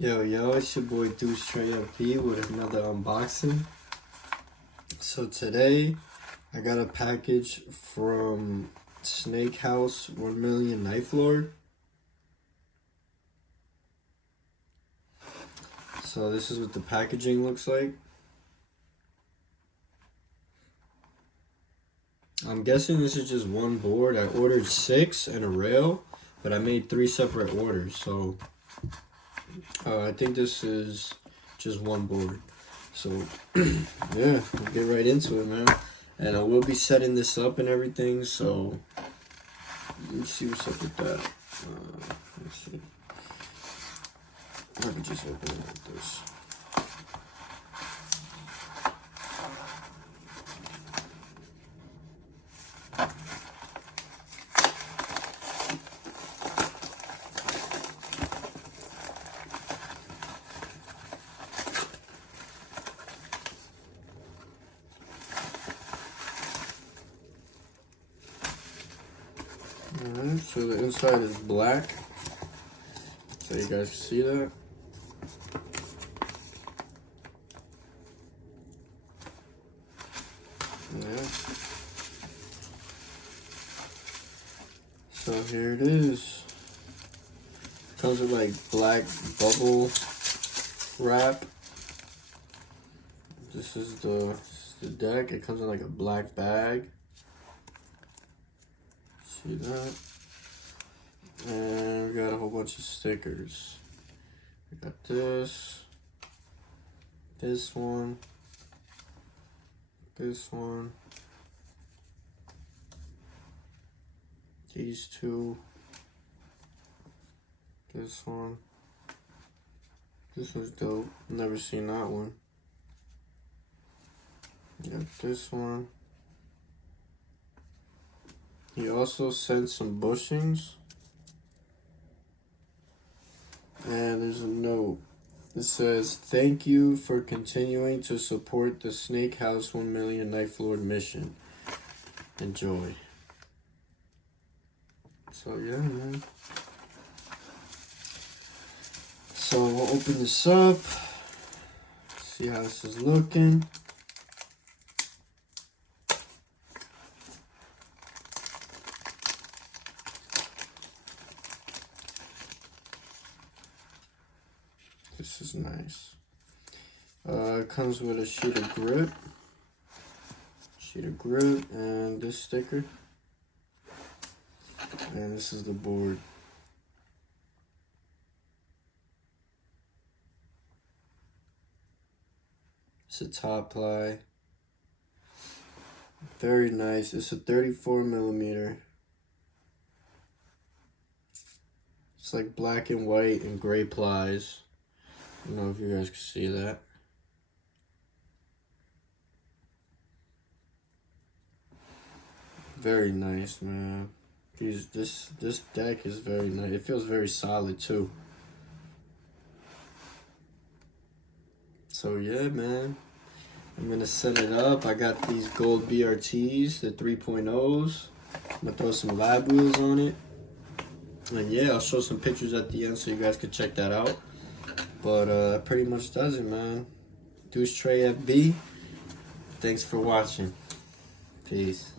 Yo, it's your boy Deuce Trey FP with another unboxing. So today, I got a package from SNAKEHOUSE1MKNIFELORD. So this is what the packaging looks like. I'm guessing this is just one board. I ordered 6 and a rail, but I made 3 separate orders. So I think this is just one board. So yeah, we'll get right into it, man. And I will be setting this up and everything. So let's see what's up with that. Let's see. I can just open it like this. Alright, so the inside is black, so you guys can see that. Yeah. So here it is. Comes with like black bubble wrap. This is the deck. It comes in like a black bag. See that? And we got a whole bunch of stickers. We got this one, this one, these two, this one. This was dope. Never seen that one. Got this one. He also sent some bushings. And there's a note. It says, "Thank you for continuing to support the SNAKEHOUSE1MKNIFELORD mission. Enjoy." So yeah, man. So we'll open this up. See how this is looking. This is nice. It comes with a sheet of grip, and this sticker. And this is the board. It's a top ply. Very nice. It's a 34mm. It's like black and white and gray plies. I don't know if you guys can see that. Very nice, man. This deck is very nice. It feels very solid too. So yeah, man. I'm gonna set it up. I got these gold BRTs, the 3.0s. I'm gonna throw some lab wheels on it. And yeah, I'll show some pictures at the end so you guys can check that out. But that pretty much does it, man. Deuce Trey FB. Thanks for watching. Peace.